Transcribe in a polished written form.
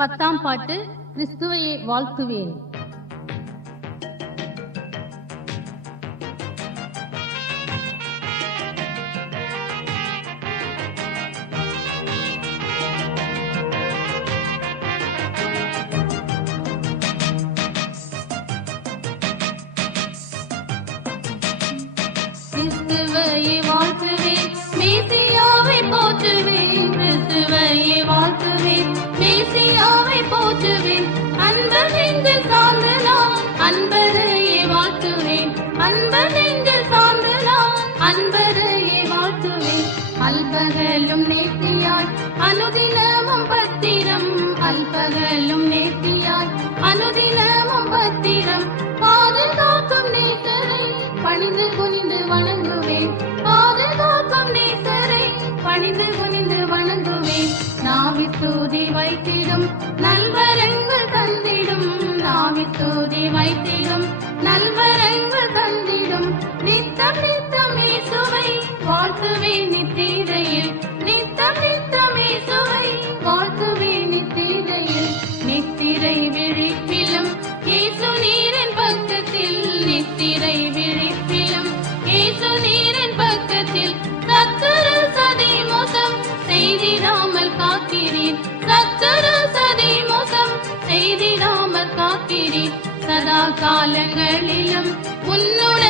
10ஆம் பாட்டு. கிறிஸ்துவையே வாழ்த்துவேன். கிறிஸ்துவையே வாழ்த்துவேன், மேசியாவை போற்றுவேன். கிறிஸ்துவையே வாழ்த்துவேன், மேசியாவை போற்றுவேன். அன்பர் நெஞ்சில் சார்ந்து நான் அன்பரையே வாழ்த்துவேன். அன்பர் நெஞ்சில் சார்ந்து நான் அன்பரையே வாழ்த்துவேன். அல்பகலும் நேர்த்தியாய் அனுதினமும் பத்திரம். அல்பகலும் நேர்த்தியாய் அனுதினமும் பத்திரம். பாதுகாக்கும் நேசரை பணிந்து குனிந்து வணங்குவேன். பாதுகாக்கும் நேசரை பணிந்து குனிந்து வணங்குவேன். நாவி தூதி வைத்திடும் நல்வரங்கள் தந்திடும். நாவி தூதி வைத்திடும் நல்வரங்கள் தந்திடும். நித்தம் நித்தம் இயேசுவை வாழ்த்துவேன் நித்திரையில். நித்தம் நித்தம் இயேசுவை வாழ்த்துவேன் நித்திரையில். நித்திரை விழிப்பிலும் இயேசு நீரின் பக்கத்தில். நித்திரை விழிப்பிலும் இயேசு நீரின் பக்கத்தில். சத்துரு சதி மோசம் செய்திடாமல் காக்கிறீர். சத்துரு சதி மோசம் செய்திடாமல் காக்கிறீர். சதா காலங்களிலும் உன்னுடன்